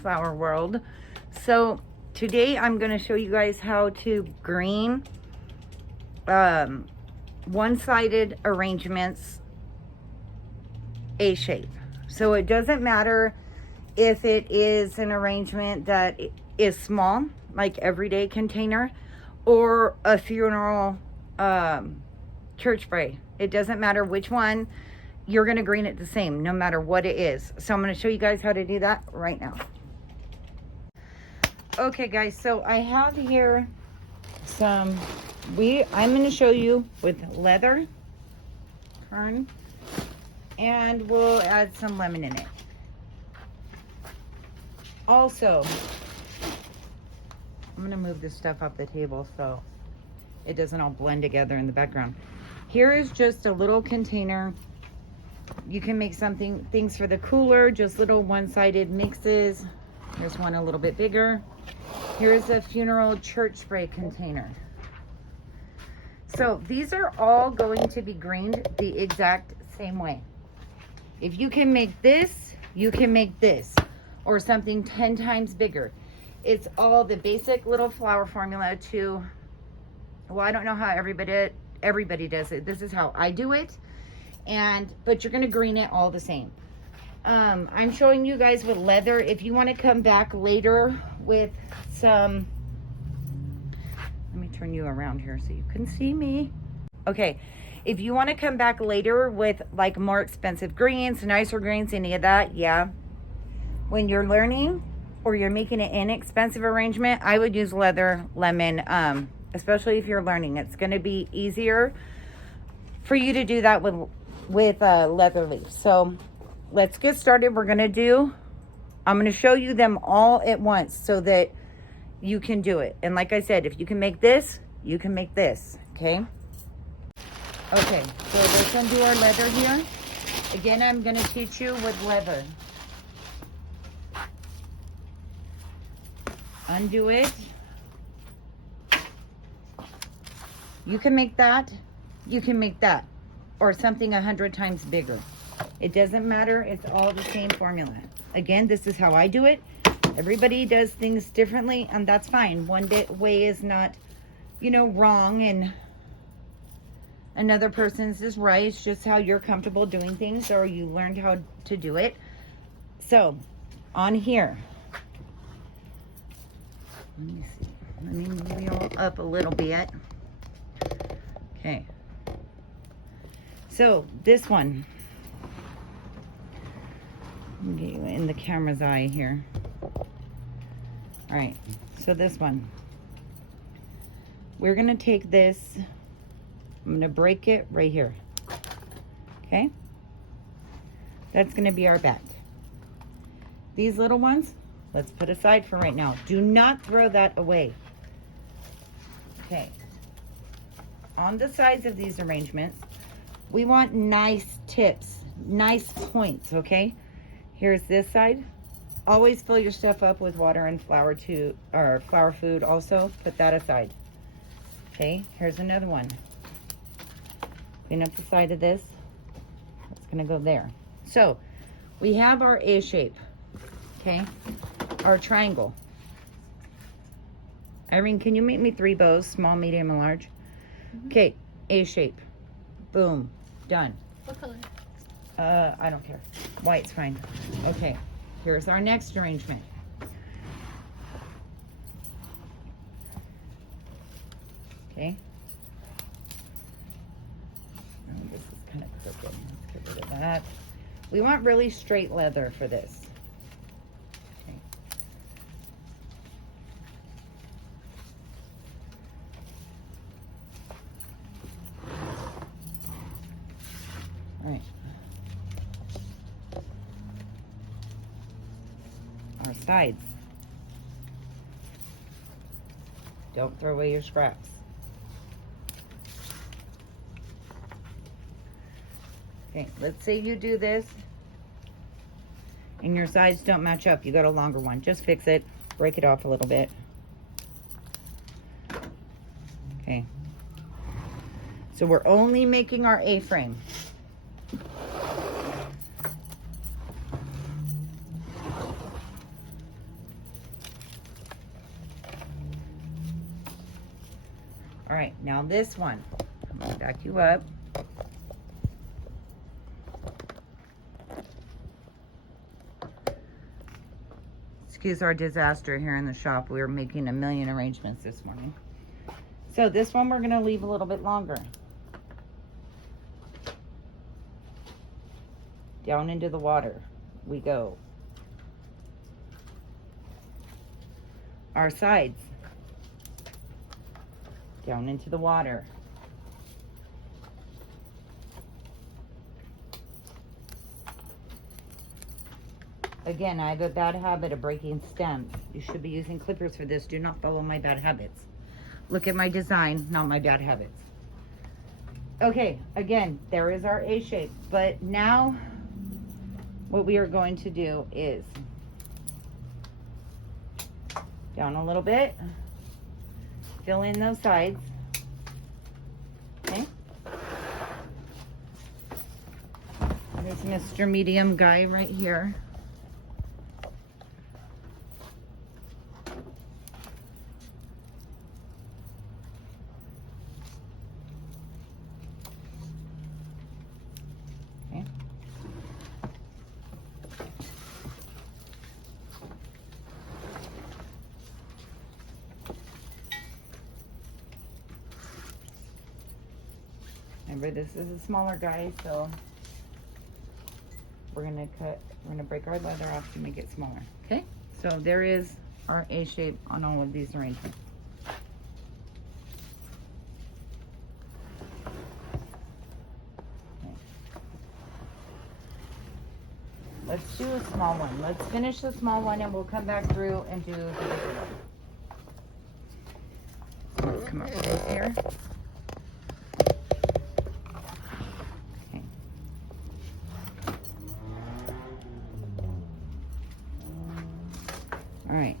flower world. So today I'm going to show you guys how to green one-sided arrangements A-shape. So it doesn't matter if it is an arrangement that is small, like everyday container, or a funeral church spray. It doesn't matter which one, you're going to green it the same no matter what it is. So I'm going to show you guys how to do that right now. Okay guys, so I have here some, I'm going to show you with leather, fern, and we'll add some lemon in it. Also, I'm going to move this stuff off the table so it doesn't all blend together in the background. Here is just a little container. You can make things for the cooler, just little one-sided mixes. Here's one a little bit bigger. Here's a funeral church spray container. So these are all going to be greened the exact same way. If you can make this, you can make this, or something 10 times bigger. It's all the basic little flower formula to, well, I don't know how everybody does it. This is how I do it. But you're gonna green it all the same. I'm showing you guys with leather. If you want to come back later with some, let me turn you around here so you can see me. Okay, if you want to come back later with like more expensive greens, nicer greens, any of that, yeah. When you're learning or you're making an inexpensive arrangement, I would use leather, lemon, especially if you're learning. It's going to be easier for you to do that with leather leaves. So let's get started. I'm going to show you them all at once so that you can do it. And like I said, if you can make this, you can make this, okay? Okay, so let's undo our leather here. Again, I'm going to teach you with leather. Undo it. You can make that, you can make that, or something 100 times bigger. It doesn't matter, it's all the same formula. Again, this is how I do it. Everybody does things differently, and that's fine. One way is not, wrong, and another person's is right. It's just how you're comfortable doing things, or you learned how to do it. So, on here, let me see. Let me move you all up a little bit. Okay. So this one, let me get you in the camera's eye here. All right. So this one, we're gonna take this. I'm gonna break it right here. Okay. That's gonna be our back. These little ones, let's put aside for right now. Do not throw that away. Okay. On the sides of these arrangements, we want nice tips, nice points, okay? Here's this side. Always fill your stuff up with water and flour or flour food also. Put that aside. Okay, here's another one. Clean up the side of this. It's gonna go there. So, we have our A shape, okay? Our triangle. Irene, can you make me 3 bows, small, medium, and large? Okay, A shape. Boom. Done. What color? I don't care. White's fine. Okay, here's our next arrangement. Okay. Oh, this is kind of crooked. Let's get rid of that. We want really straight leather for this. Okay. All right. Our sides. Don't throw away your scraps. Okay, let's say you do this and your sides don't match up. You got a longer one. Just fix it. Break it off a little bit. Okay. So we're only making our A-frame. All right, now this one. I'm gonna back you up. Excuse our disaster here in the shop. We were making a million arrangements this morning. So this one we're gonna leave a little bit longer. Down into the water we go. Our sides. Down into the water. Again, I have a bad habit of breaking stems. You should be using clippers for this. Do not follow my bad habits. Look at my design, not my bad habits. Okay, again, there is our A shape. But now, what we are going to do is down a little bit, fill in those sides. Okay. There's Mr. Medium guy right here. Okay. Remember, this is a smaller guy, so we're gonna break our leather off to make it smaller. Okay, so there is our A shape on all of these arrangements. Okay. Let's do a small one. Let's finish the small one and we'll come back through and do the bigger one. So let's come up close here. All right,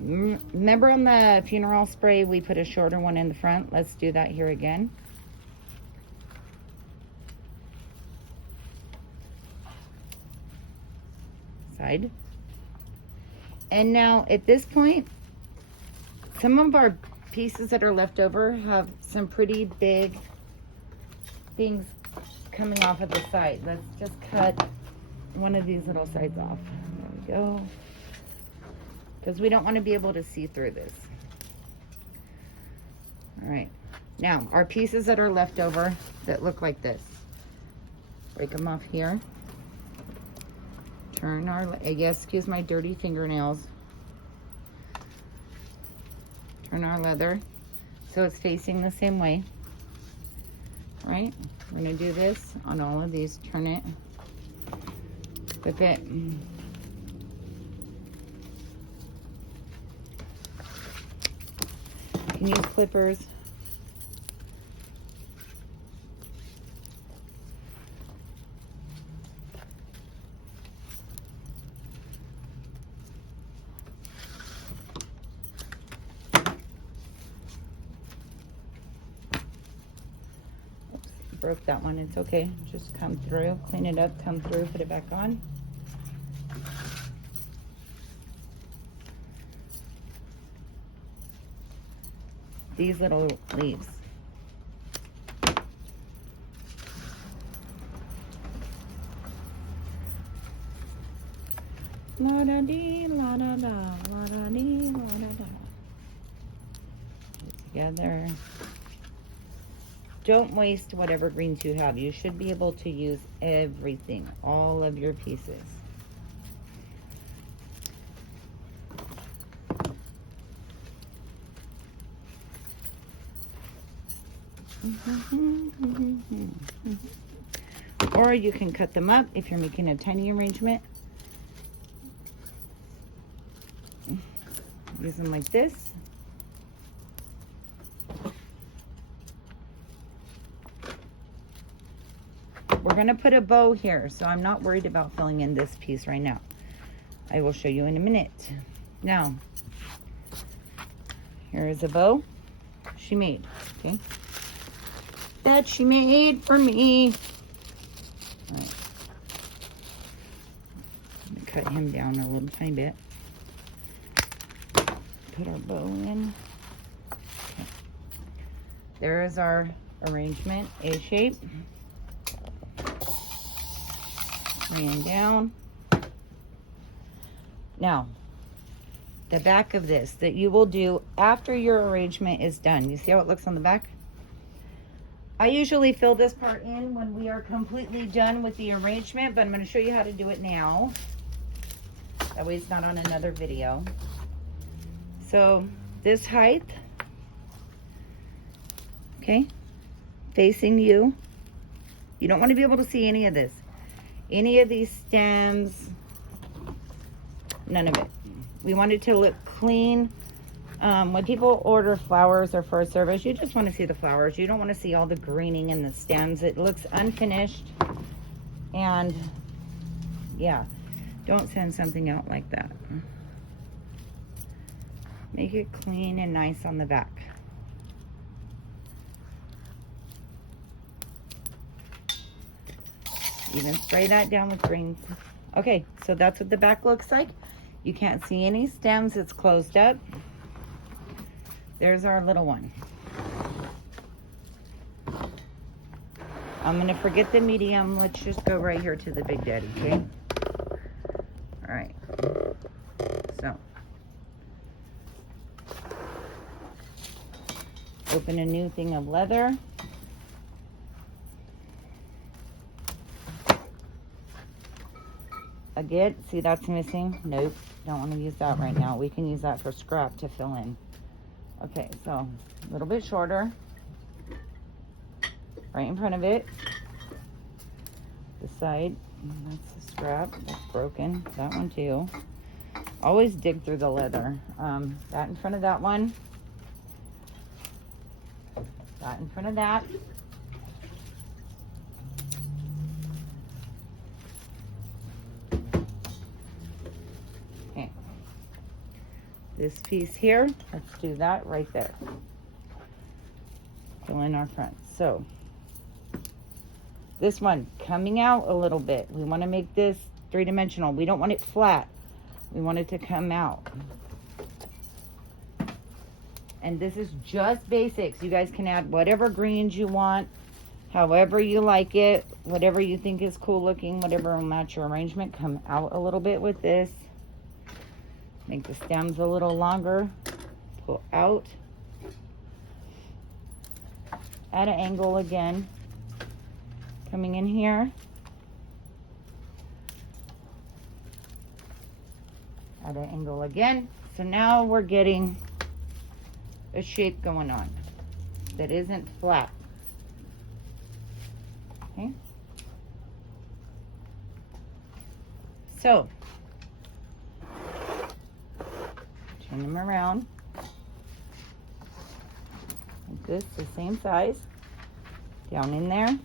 remember on the funeral spray, we put a shorter one in the front? Let's do that here again. Side. And now at this point, some of our pieces that are left over have some pretty big things coming off of the side. Let's just cut one of these little sides off. There we go. Because we don't want to be able to see through this. All right, now our pieces that are left over that look like this, break them off here. Turn our, yes, excuse my dirty fingernails. Turn our leather so it's facing the same way. All right, we're gonna do this on all of these. Turn it, flip it. You can use clippers. Oops, broke that one. It's okay. Just come through, clean it up, come through, put it back on. These little leaves. La da dee, la da da, la da dee, la da da. Together. Don't waste whatever greens you have. You should be able to use everything, all of your pieces. Or you can cut them up if you're making a tiny arrangement. Use them like this. We're going to put a bow here, so I'm not worried about filling in this piece right now. I will show you in a minute. Now, here is a bow she made, okay? That she made for me. All right. I'm gonna cut him down a little tiny bit. Put our bow in. Okay. There is our arrangement, A shape. Laying down. Now, the back of this that you will do after your arrangement is done. You see how it looks on the back? I usually fill this part in when we are completely done with the arrangement, but I'm going to show you how to do it now. That way it's not on another video. So this height, okay, facing you. You don't want to be able to see any of this. Any of these stems, none of it. We want it to look clean. When people order flowers or for a service, you just want to see the flowers. You don't want to see all the greening in the stems. It looks unfinished. And yeah, don't send something out like that. Make it clean and nice on the back. Even spray that down with greens. Okay, so that's what the back looks like. You can't see any stems. It's closed up. There's our little one. I'm going to forget the medium. Let's just go right here to the Big Daddy, okay? All right. So, open a new thing of leather. Again, see that's missing? Nope, don't want to use that right now. We can use that for scrap to fill in. Okay, so a little bit shorter. Right in front of it. The side, that's the scrap, that's broken. That one too. Always dig through the leather. That in front of that one. That in front of that. Okay. This piece here, let's do that right there. Fill in our front. So, this one coming out a little bit. We want to make this three-dimensional. We don't want it flat. We want it to come out. And this is just basics. You guys can add whatever greens you want, however you like it, whatever you think is cool looking, whatever will match your arrangement. Come out a little bit with this. Make the stems a little longer. Pull out. At an angle again. Coming in here. At an angle again. So now we're getting a shape going on that isn't flat. Okay. So, turn them around. Like this, the same size. Down in there.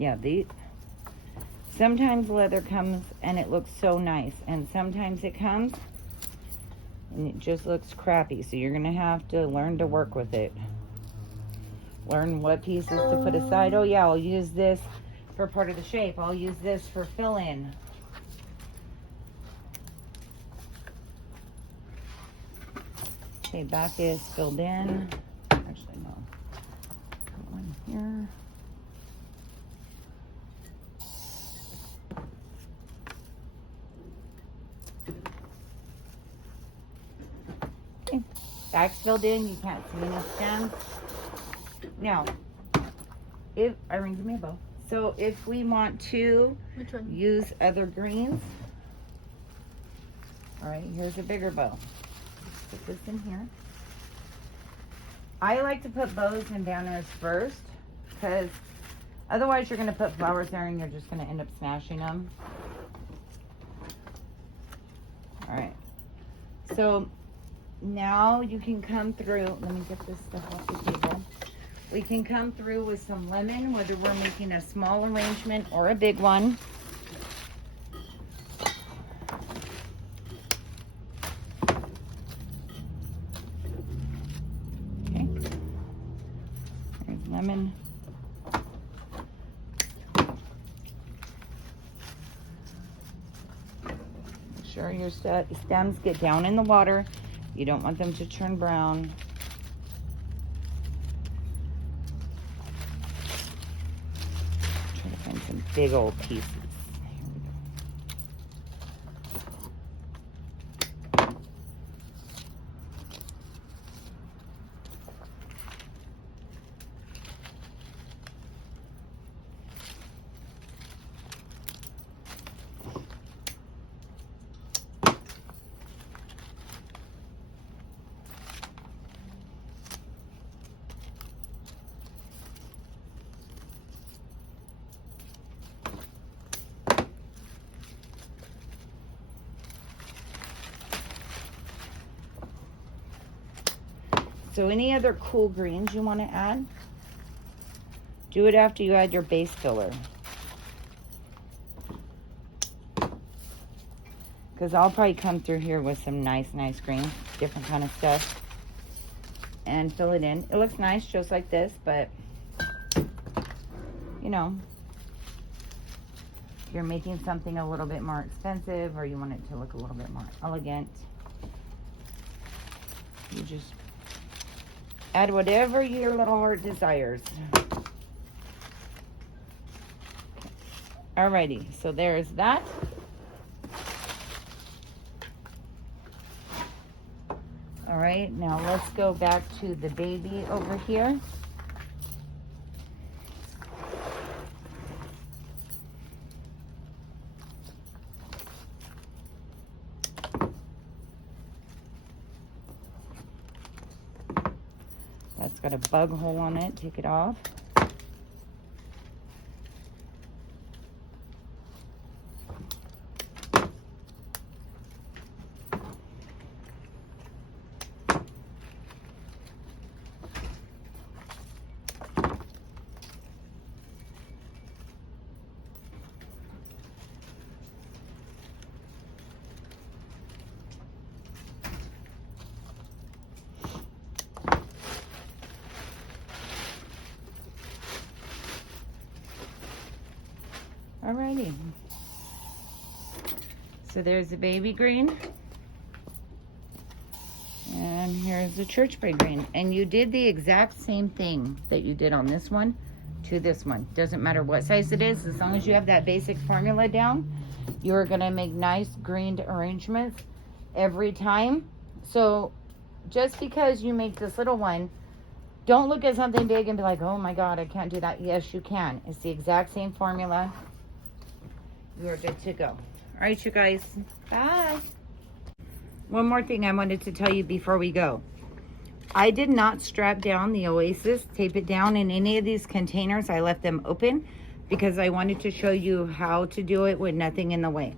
Yeah, sometimes leather comes and it looks so nice, and sometimes it comes and it just looks crappy. So you're gonna have to learn to work with it. Learn what pieces to put aside. Oh yeah, I'll use this for part of the shape. I'll use this for fill-in. Okay, back is filled in. Actually, no. Put one here. Okay. Back's filled in. You can't see any stems. Now, if Irene, give me a bow. So if we want to use other greens, all right, here's a bigger bow. Let's put this in here. I like to put bows and banners first, because otherwise you're going to put flowers there and you're just going to end up smashing them. All right. So now you can come through. Let me get this stuff off the table. We can come through with some lemon, whether we're making a small arrangement or a big one. Okay. There's lemon. Make sure your stems get down in the water. You don't want them to turn brown. Try to find some big old pieces. So any other cool greens you want to add, do it after you add your base filler. Because I'll probably come through here with some nice greens, different kind of stuff, and fill it in. It looks nice just like this, but you know, if you're making something a little bit more expensive or you want it to look a little bit more elegant, you just add whatever your little heart desires. Alrighty, so there's that. Alright, now let's go back to the baby over here. That's got a bug hole on it. Take it off. Alrighty, so there's the baby green, and here's the churchbury green, and you did the exact same thing that you did on this one to this one. Doesn't matter what size it is, as long as you have that basic formula down, you're gonna make nice greened arrangements every time. So just because you make this little one, don't look at something big and be like, oh my god, I can't do that. Yes, you can. It's the exact same formula. You're good to go. All right, you guys. Bye. One more thing I wanted to tell you before we go. I did not strap down the Oasis, tape it down in any of these containers. I left them open because I wanted to show you how to do it with nothing in the way.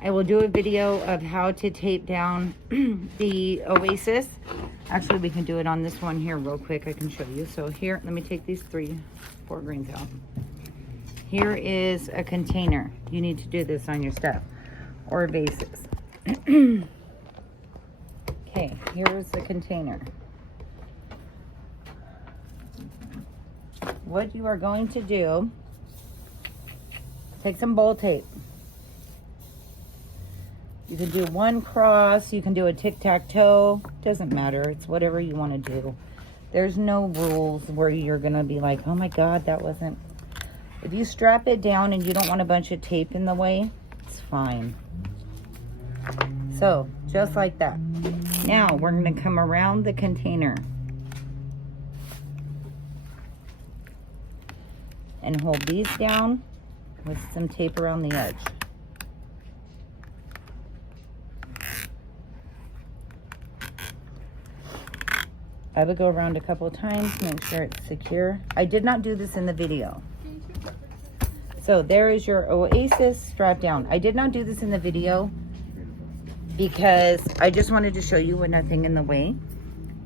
I will do a video of how to tape down the Oasis. Actually, we can do it on this one here real quick. I can show you. So here, let me take these 4 greens out. Here is a container. You need to do this on your stuff or vases. Okay, here's the container. What you are going to do, take some bowl tape. You can do one cross, you can do a tic-tac-toe, doesn't matter, it's whatever you want to do. There's no rules where you're gonna be like, oh my god, that wasn't. If you strap it down and you don't want a bunch of tape in the way, it's fine. So, just like that. Now, we're going to come around the container and hold these down with some tape around the edge. I would go around a couple of times, make sure it's secure. I did not do this in the video. So there is your Oasis strap down. I did not do this in the video because I just wanted to show you with nothing in the way.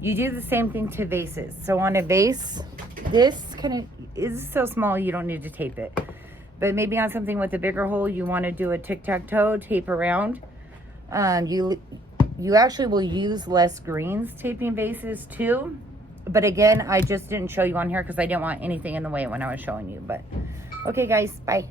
You do the same thing to vases. So on a vase, This kind of is so small you don't need to tape it. But maybe on something with a bigger hole, you want to do a tic-tac-toe, tape around. You actually will use less greens taping vases too. But again, I just didn't show you on here because I didn't want anything in the way when I was showing you. But okay, guys, bye.